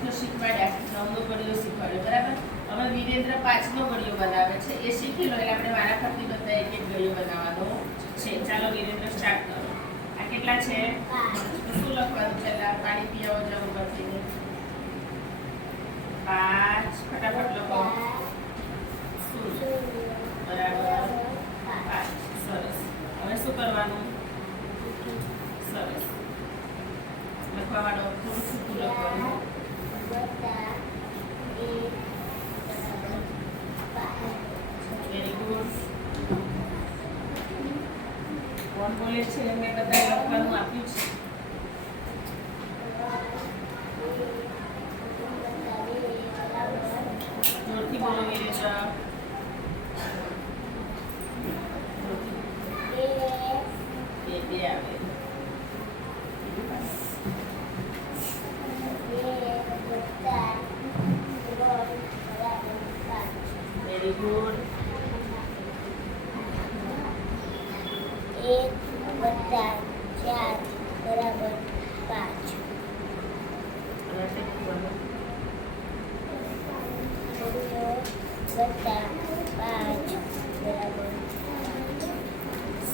તથ્યો શીખવાડ્યા, 9નો ઘડિયો શીખવાડ્યો, બરાબર. હવે વિરેન્દ્ર 5નો ઘડિયો બનાવે છે, એ શીખી લો એટલે આપણે વારાફરતી બધા એક એક ઘડિયો બનાવવાનો છે. ચાલો વિરેન્દ્ર સ્ટાર્ટ કરો. આ કેટલા છે? તો શું લખવાનું? પહેલા પાણી પીવો જાવ ઉપરથી. 5 ફટાફટ લખો. બરાબર 5. સરસ. હવે શું કરવાનું? સરસ. લખવા માંડો. થોડું છૂટું લખવાનું. Very good. કોણ બોલે છે? મેં બધા લખવાનું આપ્યું છે. જોરથી બોલો વિરેન્દ્ર. બે આવે. Very good. 1 + 4 = 5.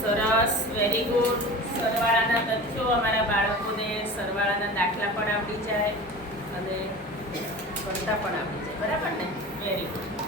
સરસ. Very good. સરવાળાના તથ્યો અમારા બાળકોને સરવાળાના દાખલા પણ આવડી જાય અને ગણતા પણ આવડી જાય, બરાબર ને? Very good.